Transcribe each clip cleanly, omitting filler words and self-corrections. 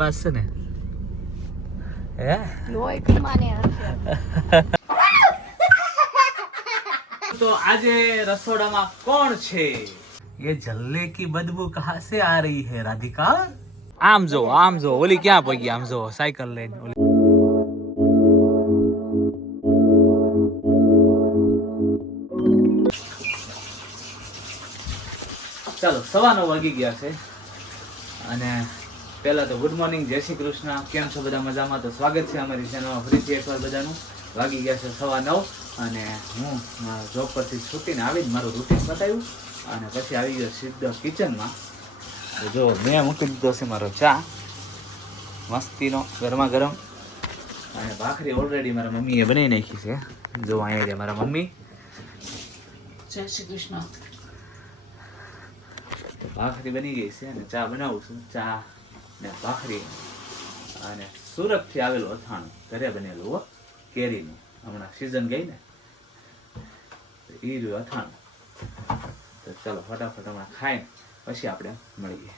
બસ છે ને હે તો આજે રસોડામાં કોણ છે? ये जल्ले की बदबू कहाँ से आ रही है राधिका? आम जो ओली क्या पगी आम जो साइकिल लઈને ઓલી ચાલો 9:15 વાગી ગયા છે અને પહેલા તો ગુડ મોર્નિંગ, જય શ્રી કૃષ્ણ. કેમ છો બધા? મજામાં? તો સ્વાગત છે અમારી ચેનલમાં ફરીથી એકવાર બધાનું. વાગી ગયા છે 9:15 અને હું જોબ પરથી છૂટીને આવીને મારું રૂટીન બતાવ્યું અને પછી આવી ગયો સીધો કિચનમાં. જો મેં મૂકી દીધો છે મારો ચા મસ્તીનો ગરમા ગરમ અને ભાખરી ઓલરેડી મારા મમ્મીએ બનાવી નાખી છે. જો અહીંયા છે મારા મમ્મી. જય શ્રી કૃષ્ણ. તો ભાખરી બની ગઈ છે અને ચા બનાવું છું. ચા ને ભાખરી અને સુરતથી આવેલું અથાણું ઘરે બનેલું હો, કેરીનું. હમણાં સિઝન ગઈ ને તો એ રહ્યું અથાણું. તો ચાલો ફટાફટ હમણાં ખાઈને પછી આપણે મળીએ.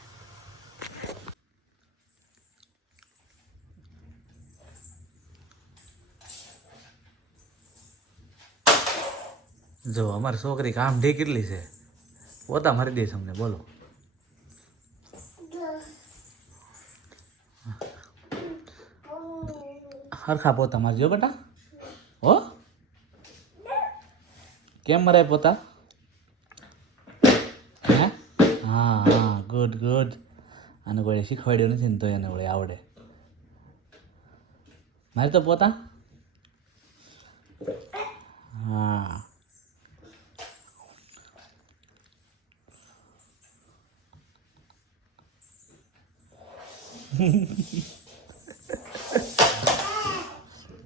જો અમારી છોકરી કામ ઢી કેટલી છે, પોતા મારી દઈશ અમને. બોલો હરખા પોતા મારજો બેટા. હો કેમ મરાય પોતા? હે હા હા, ગુડ ગુડ. આને કોઈ શીખવાડ્યું નથી ને તો એને વળી આવડે. મારે તો પોતા. હા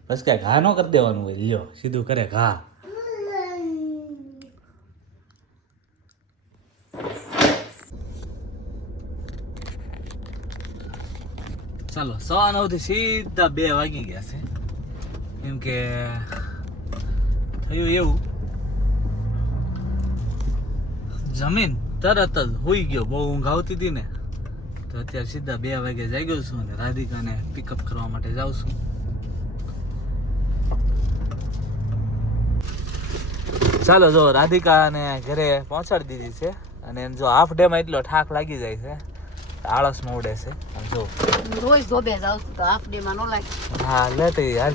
બસ ક્યાં ઘા ન કરી દેવાનું હોય. લ્યો સીધું કરે ઘા. ચાલો 9:15 થી સીધા 2 વાગી ગયા છે. કેમ કે થયું એવું, જમીન તરત જ હોઈ ગયો. બહુ ઊંઘ આવતી હતી ને તો અત્યારે સીધા 2 વાગે જાગ્યો છું અને રાધિકાને પિકઅપ કરવા માટે જાઉં છું. ચાલો જો રાધિકાને ઘરે પહોંચાડી દીધી છે અને જો હાફ ડે માં એટલો થાક લાગી જાય છે, આળસમાં ઉડે છે. જો રોજ ધોબે જાવ તો હાફ ડે માં નો લાગે. હા લેતે યાર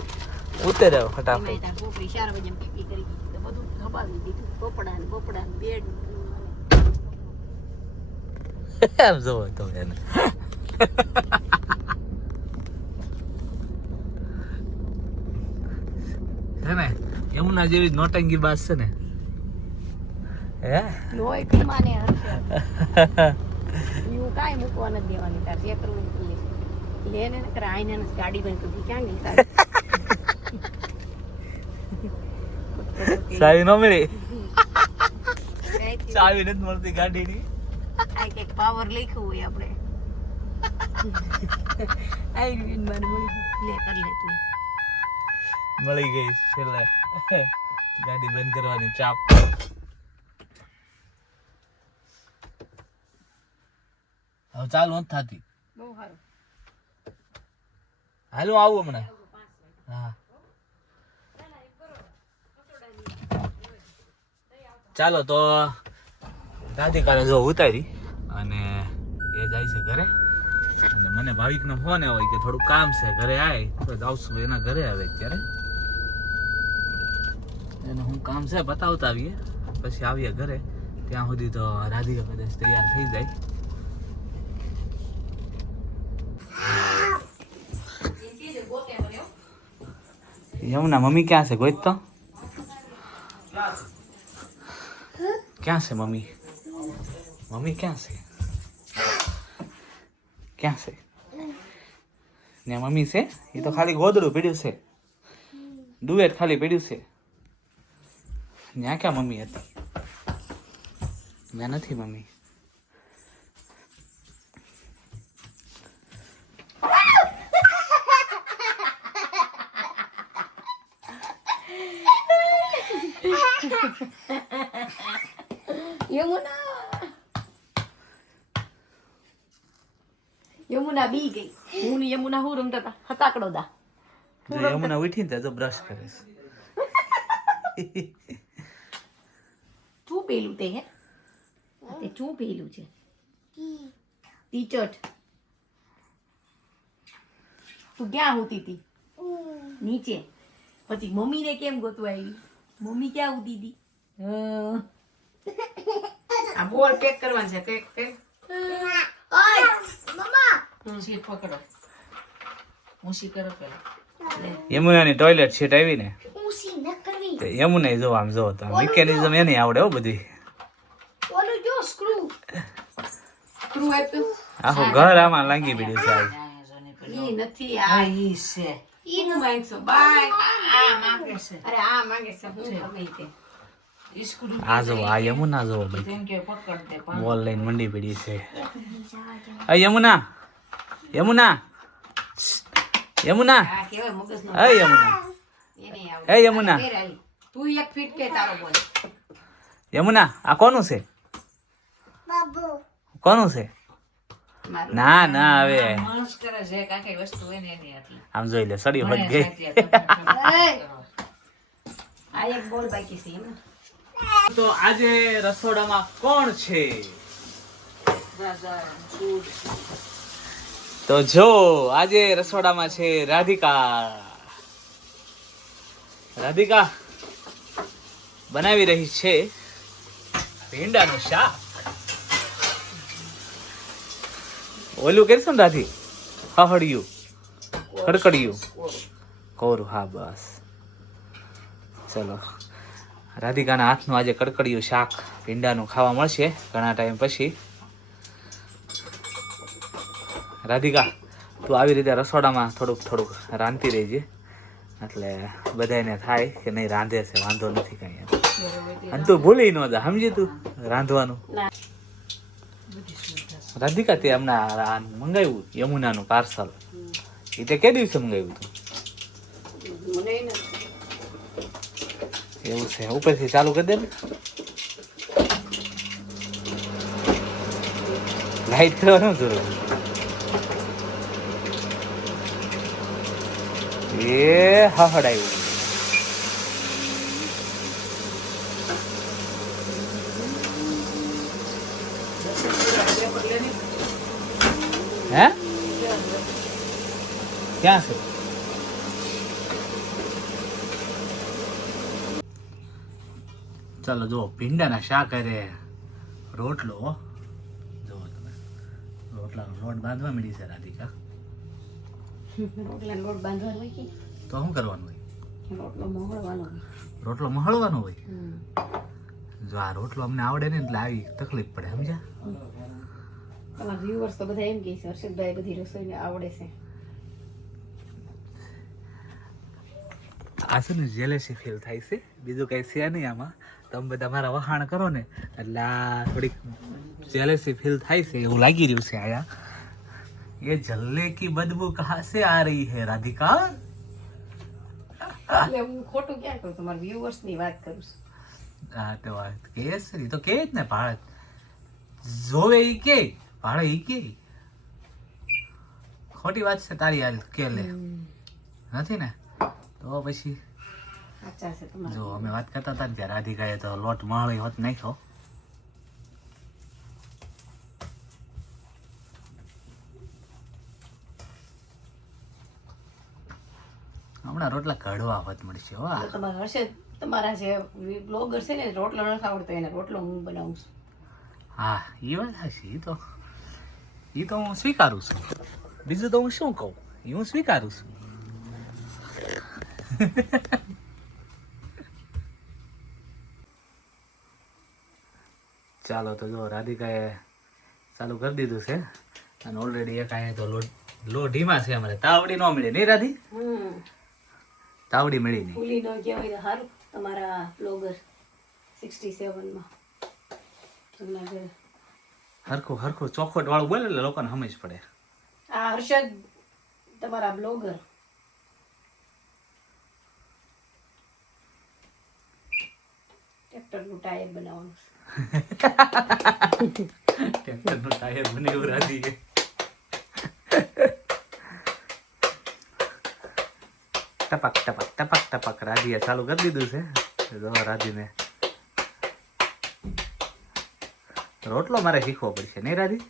ઉતરે ફટાફટ. છોકરી 4 વાગે પીપી કરી તો બધું ખબાવી દીધું. પોપડા ને બેડ એમ જોવો તો એને છે ને યમુના જેવી નોટંગી બાસ છે ને. હે લોય કે માને હશે યુ કાઈ મૂકવા ન દેવાની. તાર જે કરવું એ લેને ને કર આઈને ને ગાડી બંધ કરી ક્યાં ગઈ સાહેબ? ચાવી નો મળી. ચાવી નથી મળતી ગાડીની. આ કે પાવર લખ્યું હોય આપણે. આઈ રીન મને મળી લે કર લે તું. મળી ગઈ છેલ્લે ગાડી બંધ કરવાની ચાપ. હવે ચાલુ નથી થતી. બહુ સારું. હાલો આવું હમણાં. હા ચાલો તો રાધિકાને જો ઉતારી અને એ જાય છે ઘરે. અને મને ભાવિકનો ફોન આવ્યો કે થોડું કામ છે ઘરે આય તો જાઉં છું એના ઘરે. આવે અત્યારે એનું હું કામ છે બતાવતા આવીએ પછી આવીએ ઘરે. ત્યાં સુધી તો રાધિકા કદાચ તૈયાર થઈ જાય. યમુના મમ્મી ક્યાં છે? કોઈ તો ક્યાં છે મમ્મી? મમ્મી ક્યાં છે? ક્યાં છે? ને મમ્મી છે એ તો ખાલી ગોદડું પડ્યું છે, ડુવેટ ખાલી પડ્યું છે. ત્યાં ક્યાં મમ્મી હતી? ત્યાં નથી મમ્મી. યમુના બી ગઈ. હું ને યમુના હું રમતા હતા હતાકડો દા. જો યમુના ઉઠીને તો બ્રશ કરે છે. શું પેલું તે હે તે શું પેલું છે ટીચર તું ક્યાં હોતી હતી નીચે પછી મમ્મીને કેમ ગોતવા આવી મમ્મી ક્યાં હોતી હતી આ બોલ પેક કરવાનું છે પેક સીટ પકડો મુશી કરો પેલા યમુનાની ટોયલેટ સીટ આવી ને તો યમુના જો આમ જો તો મિકેનિઝમ એને આવડે હો બધી. સ્ક્રૂ આપ્યું આખું ઘર આમાં લાગી પડ્યું છે આજ. ઈ નથી આ ઈ છે ઈ નું માંગશો બાય આ માંગે છે અરે આ માંગે છે હું ગમે તે આ જો આ યમુના જો બધી જેમ કે પકડ દે બોલ લઈને મંડી પડી છે. અ યમુના યમુના યમુના આ કેવાય મગજનો અ યમુના એને આવડે એ યમુના તું એક ફીટ કે તારો બોલ યમુના આ કોનું છે કોનું છે મારું ના ના હવે માણસ કરે છે કાંઈ વસ્તુ હોય ને એની આટલી આમ જોઈ લે સડી હટ ગઈ. આ એક બોલ બાકી છે એમ તો આજે રસોડામાં કોણ છે તો જો આજે રસોડામાં છે રાધિકા બનાવી રહી છે ભીંડાનું શાક. ઓલું કરશું ને રાધી હહડિયું કડકડિયું કોરું હા બસ ચલો રાધિકાના હાથનું આજે કડકડિયું શાક ભીંડાનું ખાવા મળશે ઘણા ટાઈમ પછી. રાધિકા તું આવી રીતે રસોડામાં થોડુંક રાંધતી રહેજે એટલે બધાને થાય કે નહીં રાંધે છે વાંધો નથી કાંઈ અને તું ભૂલી ન જા સમજી તું રાંધવાનું. રાધિકા તે હમણાં મંગાવ્યું યમુનાનું પાર્સલ એ તે કે દિવસે મંગાવ્યું હતું એવું છે ઉપરથી ચાલુ કરી દે ને લાઈટ કરવાનું જરૂર એ હહડાયું હે ક્યાં છે ચાલો જો ભીંડાના શાક અરે રોટલો જો તમે રોટલાનો લોટ બાંધવા મળી છે રાધિકા રોટલા લોટ બાંધવાનો હોય કે તો શું કરવાનું હોય રોટલો મોહળવાનો હોય રોટલો મહળવાનો હોય જો આ રોટલો અમને આવડે ને એટલે આવી તકલીફ પડે સમજ્યા. તમારા વ્યુઅર્સ તો બધા એમ કહે છે હર્ષદભાઈ બધી રસોઈને આવડે છે આ છે ને જેલેસી ફીલ થાય છે બીજું કઈ છે નહીં આમાં. તમે બધા મારા વખાણ કરો ને એટલે આ થોડીક જેલેસી ફીલ થાય છે એવું લાગી રહ્યું છે આયા. ये जलने की बदबू कहाँ से आ रही है राधिका એટલે હું ખોટું ક્યાં કરું તમારા વ્યુઅર્સ ની વાત કરું છું હા તો વાત કે છે તો કે જ ને ભાડે જોવે ઈ કે ભાડે ઈ કે ખોટી વાત છે તારી હાલ કે લે નથી ને તો પછી સાચા છે તમારા જો અમે વાત કરતા હતા ને ત્યાં રાધિકાએ તો લોટ મળી હોત નાખ્યો. હમણાં રોટલા કડવા હોત મળશે હો. એટલે તમારા હર્ષદ તમારા જે બ્લોગર છે ને રોટલો નથી આવડતો એને રોટલો હું બનાવું છું હા એ વાત હશે એ તો હું સ્વીકારું છું બીજું તો હું શું કહું એ હું સ્વીકારું છું. ચાલો તો જો રાધિકાએ ચાલુ કરી દીધું છે અને ઓલરેડી એક અહીંયા તો લોઢીમાં છે અમારે તાવડી ન મળે નહીં રાધી તાવડી મળી નહીં ફૂલી નો કહેવાય તો સારું તમારા બ્લોગર 67 માં તમને ઘરે હરખું ચોખવટ વાળું બોલે એટલે લોકોને સમજ પડે. આ હર્ષદ તમારા બ્લોગર ટ્રેક્ટર નું ટાયર બનાવવાનું ટ્રેક્ટરનું ટાયર બનાવ્યું રાધી ટપક ટપક ટપક ટપક રાધીએ ચાલુ કરી દીધું છે. જો રાધીને રોટલો મારે શીખવો પડશે નહીં રાધી?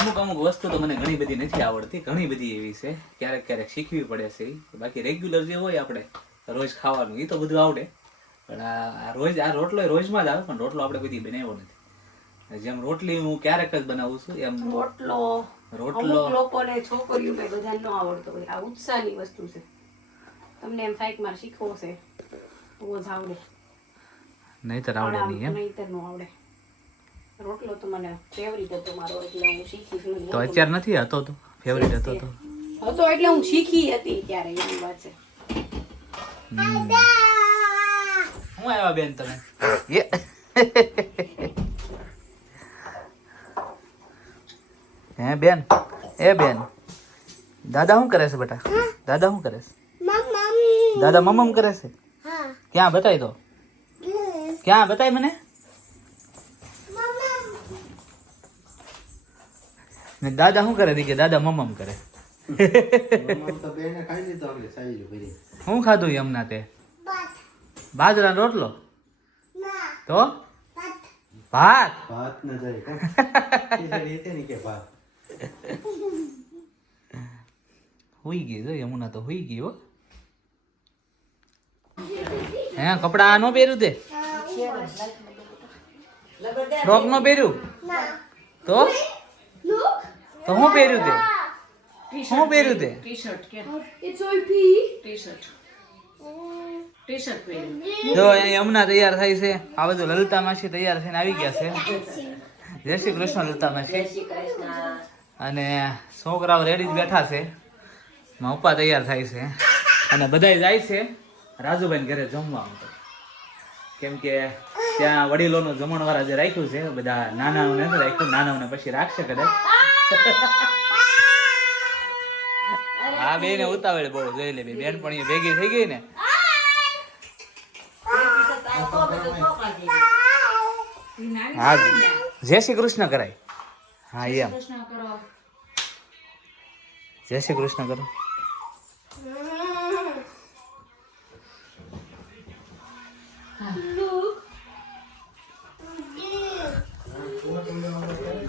અમુક અમુક વસ્તુ તો મને ઘણી બધી નથી આવડતી, ઘણી બધી એવી છે ક્યારેક ક્યારેક શીખવી પડે છે. બાકી રેગ્યુલર જે હોય આપણે રોજ ખાવાનું એ તો બધું આવડે, પણ આ રોજ આ રોટલો રોજમાં જ આવે, પણ રોટલો આપણે બધી બનાવ્યો નથી. જેમ રોટલી હું ક્યારેક જ બનાવું છું એમ રોટલો રોટલો અમુક લોકોને છોકરીઓ બધા ન આવડતો હોય. આ ઉત્સાહની વસ્તુ છે. તમને એમ થાય કે મારે શીખવો છે તો જ આવડે, નહીંતર આવડે નહીં એમ. નહીંતર ન આવડે. રોટલો તો મને ફેવરિટ હતો મારો, એટલે હું શીખી છું. તો અત્યારે નથી હતો તો ફેવરિટ હતો તો હતો એટલે હું શીખી હતી ત્યારે, એની વાત છે. હું આવ્યા બેન તમે? હે બેન? એ બેન દાદા શું કરે છે બેટા? દાદા શું કરે છે? દાદા મમ્મ કરે છે? ક્યાં બતાય તો, ક્યાં બતાય મને. ને દાદા શું કરે? કે દાદા મમ્મ કરે. શું ખાધું એમના તે? બાજરાનો રોટલો? તો ભાત. હુઈ ગઈ જો યમુના તો હુઈ ગઈ હો. હે કપડા નો પહેર્યું તે? ફ્રોક નો પહેર્યું? તો હું પહેર્યું તે? હું પહેર્યું તે? જો અહીંયા યમુના તૈયાર થાય છે. આ બધું લલિતા માસી તૈયાર થઈને આવી ગયા છે. જય શ્રી કૃષ્ણ લલિતા માસી. અને છોકરાઓ રેડી જ બેઠા છે. મારા પપ્પા તૈયાર થાય છે અને બધાય જાય છે રાજુભાઈ ઘરે જમવા માટે. કેમ કે ત્યાં વડીલોનું જમણવાર જે રાખ્યું છે, બધા નાનાઓને નથી રાખ્યું, નાનાઓને પછી રાખશે કદાચ. હા બે ને ઉતાવળ બહુ જોઈ લે, બેન પણ ભેગી થઈ ગઈ ને. હા જય શ્રી કૃષ્ણ કરાય. હા એમ જય શ્રી કૃષ્ણ કરો.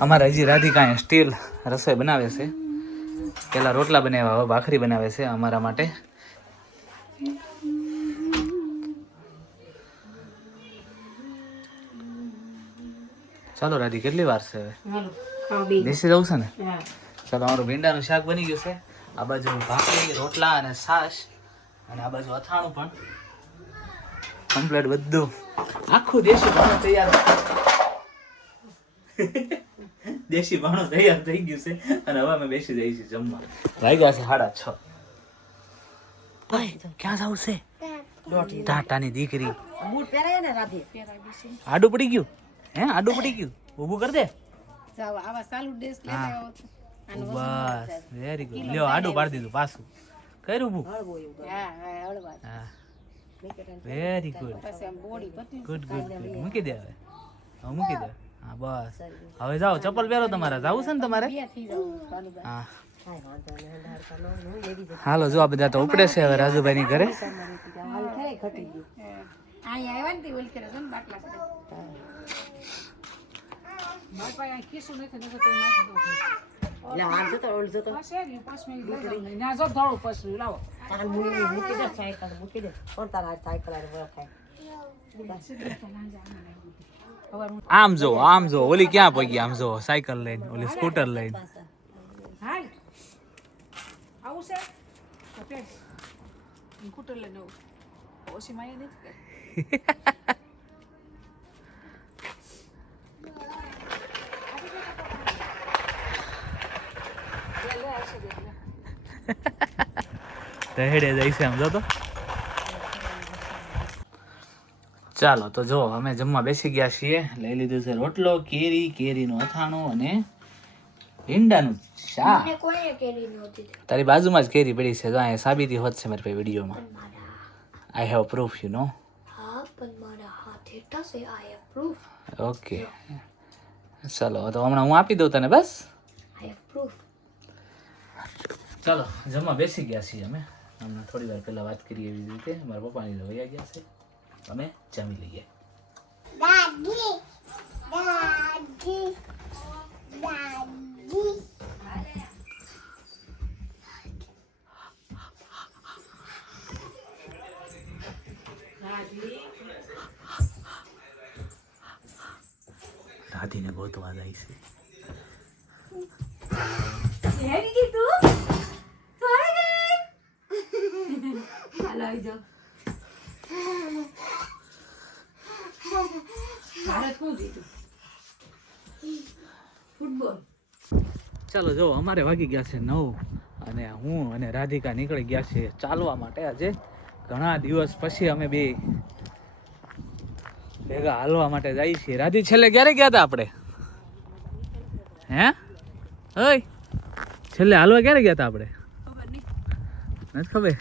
અમારે હજી રાધિકા સ્ટીલ રસોઈ બનાવે છે. પેલા રોટલા બનાવ્યા, હવે ભાખરી બનાવે છે અમારા માટે. ચાલો રાધી કેટલી વાર છે હવે? બેસી જવું છે ને? ચાલો અમારું ભીંડાનું શાક બની ગયું છે. આ બાજુ ભાખરી, રોટલા અને છાશ, અને આ બાજુ અથાણું પણ કમ્પ્લીટ બધું આખું દેશી ભાણું તૈયાર. દેશી ભાણું તૈયાર થઈ ગયું છે અને હવે અમે બેસી જઈએ છીએ જમવા. વાગ્યા છે 6:30. ક્યાં જાવ છે? ટાટાની દીકરી આડું પડી ગયું. હે આડું પડી ગયું? ઊભું કરી દે. બસ વેરી ગુડ. લ્યો આડું પાડી દીધું પાછું. કર્યું ઊભું. હા very good. Good good good. મૂકી દે હવે. હવે મૂકી દે. હા બસ હવે જાઓ. ચપ્પલ પહેરો તમારે. જાવું છે ને તમારે? હા હાલો. જો આ બધા તો ઉપડે છે હવે રાજુભાઈ ની ઘરે. આમ જો આમ જો ઓલી ક્યાં પગી? આમ જો સાયકલ લઈને, ઓલી સ્કૂટર લઈને. હેડે જાય છે આમ જો તો. ચાલો તો જો અમે જમવા બેસી ગયા છીએ. લઈ લીધું છે રોટલો, કેરી, કેરીનું અથાણું અને ભીંડાનું શાક. તારી બાજુમાં જ કેરી પડી છે. જો અહીંયા સાબિતી હોત છે મારી પાસે વિડીયોમાં. I have proof you know. Data સે આઈ એપ્રૂવ ઓકે ચાલો તો હમણાં હું આપી દઉં તને બસ આઈ એપ્રૂવ. ચાલો જમવા બેસી ગયા છીએ અમે હમણાં થોડી વાર પહેલાં વાત કરી એવી રીતે મારા પપ્પાની તો વયા ગયા છે અમે જમી લઈએ. રાધીને ગોતવા જાય છે. હેંગી તું તો આવી ગઈ. હાલો આવી જાઓ. ભારત શું જીતું ફૂટબોલ. ચાલો જો અમારે વાગી ગયા છે 9 અને હું અને રાધિકા નીકળી ગયા છે ચાલવા માટે. આજે ઘણા દિવસ પછી અમે બે ભેગા હાલવા માટે જઈએ છીએ. રાધી છેલ્લે ક્યારે ગયા હતા આપણે? હે ઓય છેલ્લે હાલવા ક્યારે ગયા હતા આપણે? ખબર નહીં. નથી ખબર.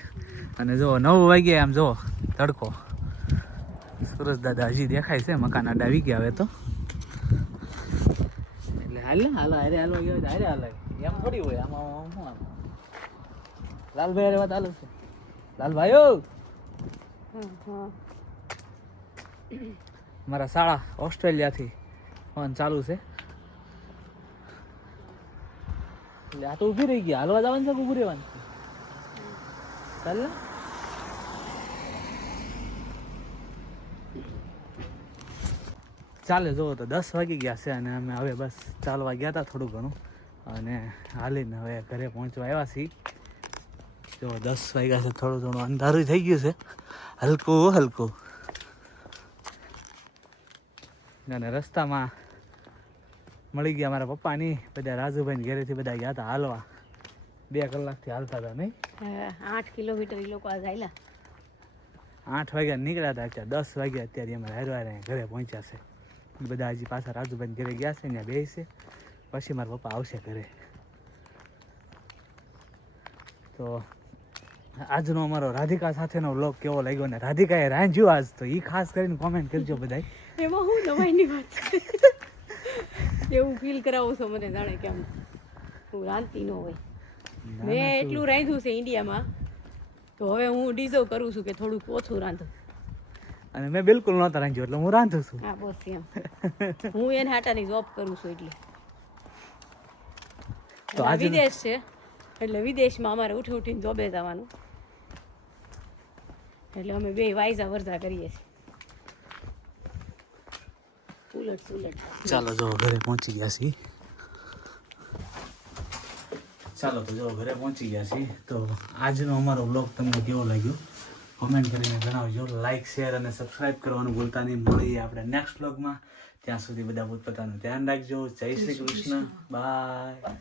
અને જો 9 વાગ્યા આમ જો તડકો. સુરજ દાદા હજી દેખાય છે. મકાન આડા આવી ગયા હવે તો. એટલે હાલ ને હાલો હારે હાલવા ગયા હોય તો હારે હાલાય એમ થોડી હોય. આમાં શું આમ લાલભાઈ હારે વાત હાલે છે. લાલભાઈઓ મારા શાળા ઓસ્ટ્રેલિયાથી ફોન ચાલુ છે. એટલે આ તો ઊભી રહી ગયા. હાલવા જવાનું છે કે ઊભું રહેવાનું છે? ચાલ ને ચાલે જો તો 10 વાગી ગયા છે અને અમે હવે બસ ચાલવા ગયા હતા થોડું ઘણું અને હાલીને હવે ઘરે પહોંચવા આવ્યા છીએ. જો 10 વાગ્યા છે. થોડું ઘણું અંધારું થઈ ગયું છે હલકું હલકું. અને રસ્તામાં મળી ગયા મારા પપ્પાની બધા રાજુભાઈ ઘરેથી બધા ગયા હતા હાલવા. 2 કલાકથી હાલતા હતા નહીં? 8 કિલોમીટર એ લોકો આજ આયલા. 8 વાગ્યા નીકળ્યા હતા. અત્યારે 10 વાગ્યા અત્યારે અમે હારે ઘરે પહોંચ્યા છે. બધા હજી પાછા રાજુભાઈ ઘરે ગયા છે ત્યાં બેસે પછી મારા પપ્પા આવશે ઘરે. તો આજનો અમારો રાધિકા સાથેનો વ્લોગ કેવો લાગ્યો ને રાધિકાએ રાંધ્યું આજ તો એ ખાસ કરીને કોમેન્ટ કરજો બધા. એમાં હું નવાઈની વાત છે. એવું ફીલ કરાવો છો મને જાણે કે આમ હું રાંધતી ન હોય. મેં એટલું રાંધ્યું છે ઇન્ડિયામાં તો હવે હું ડિઝર્વ કરું છું કે થોડુંક ઓછું રાંધું. અને મેં બિલકુલ નહોતા રાંધ્યું એટલે હું રાંધું છું. હા બસ એમ. હું એને હાટાની જોબ કરું છું એટલે. તો આ આજે વિદેશ છે એટલે વિદેશમાં અમારે ઉઠી ઉઠીને જોબે જવાનું એટલે અમે બે વાયઝા વરઝા કરીએ છીએ. ઉલટ સુલટ. ચાલો જો ઘરે પહોંચી ગયા છીએ. ચાલો તો જો ઘરે પહોંચી ગયા છીએ. તો આજનો અમારો બ્લોગ તમને કેવો લાગ્યો કોમેન્ટ કરીને જણાવજો. લાઇક શેર અને સબસ્ક્રાઇબ કરવાનું ભૂલતા નહીં. મળીએ આપણે નેક્સ્ટ બ્લોગમાં. ત્યાં સુધી બધા પોતપોતાનું ધ્યાન રાખજો. જય શ્રી કૃષ્ણ. બાય.